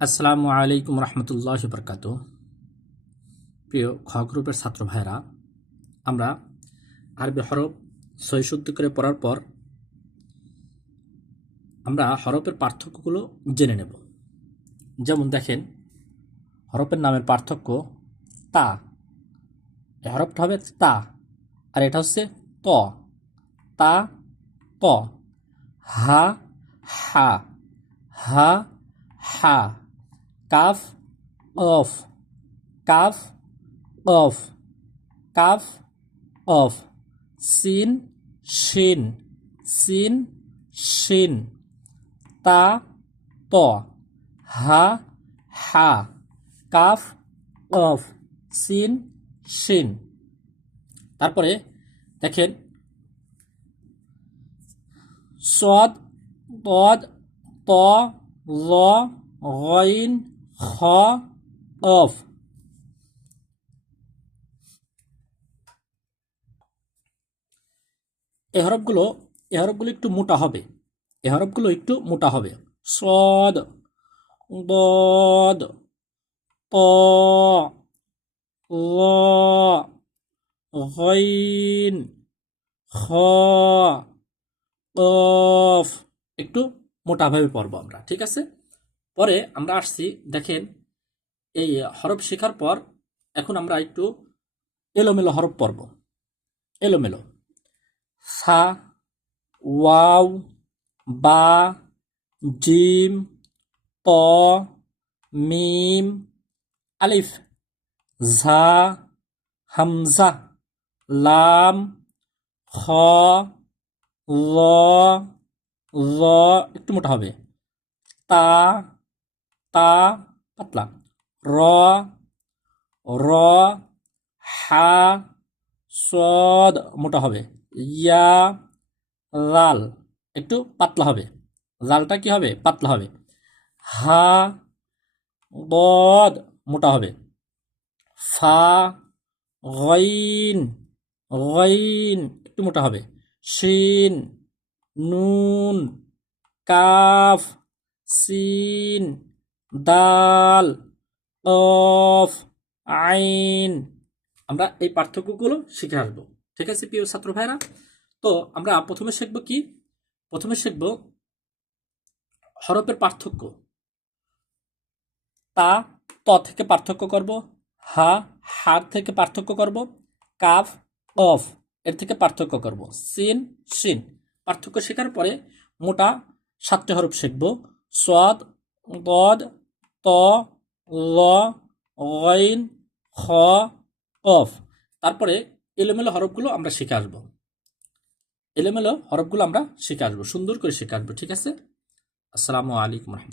আসসালামু আলাইকুম রহমতুল্লাহ বরকাত। প্রিয় খ গ্রুপের ছাত্র ভাইরা, আমরা আরবি হরফ সহি শুদ্ধ করে পড়ার পর আমরা হরফের পার্থক্যগুলো জেনে নেব। যেমন দেখেন, হরফের নামের পার্থক্য তা, এই হরফটা হবে তা, আর এটা হচ্ছে ত। তা ত। হা হা, হা হা। কাফ অফ, কাফ অফ, কাফ অফ। সিন শিন, সিন শিন। তা ত। হা হা, কাফ অফ, সিন শিন। তারপরে দেখেন, সদ তদ ত ল গইন খ অফ। এই হরফগুলো একটু মোটা হবে। সদ দদ ত ল গইন খ অফ। একটু মোটাভাবে পড়বো আমরা, ঠিক আছে? পরে আমরা আসছি, দেখেন এই হরফ শেখার পর এখন আমরা একটু এলোমেলো হরফ পড়ব। এলোমেলো: সা, ওয়াও, বা, জিম, ত, মিম, আলিফ, ঝা, হামজা, লাম, খ, ল, ল একটু মোটা হবে, তা, তা পাতলা, র, র, হা, সদ মোটা হবে, ইয়া, লাল একটু পাতলা হবে, লালটা কি হবে? পাতলা হবে। হা, বদ মোটা হবে। ফা, গইন, গইন একটু মোটা হবে। শিন, নুন, কাফ, সিন, দাল, কফ, আইন। আমরা এই পার্থক্যগুলো শিখে আসবো, ঠিক আছে প্রিয় ছাত্র ভাইরা? তো আমরা প্রথমে শিখবো কি? প্রথমে শিখবো হরফের পার্থক্য। তা ত থেকে পার্থক্য করব, হা হার থেকে পার্থক্য করব, কাফ অফ এর থেকে পার্থক্য করব, সিন শিন। পার্থক্য শেখার পরে মোটা 7টি হরফ শিখব: সদ, দদ, ত, ল, গইন, খ, কফ। তারপরে এলোমেলো হরফগুলো আমরা শিখে আসবো। সুন্দর করে শিখে আসবো, ঠিক আছে? আসসালামু আলাইকুম রহমতুল্লাহ।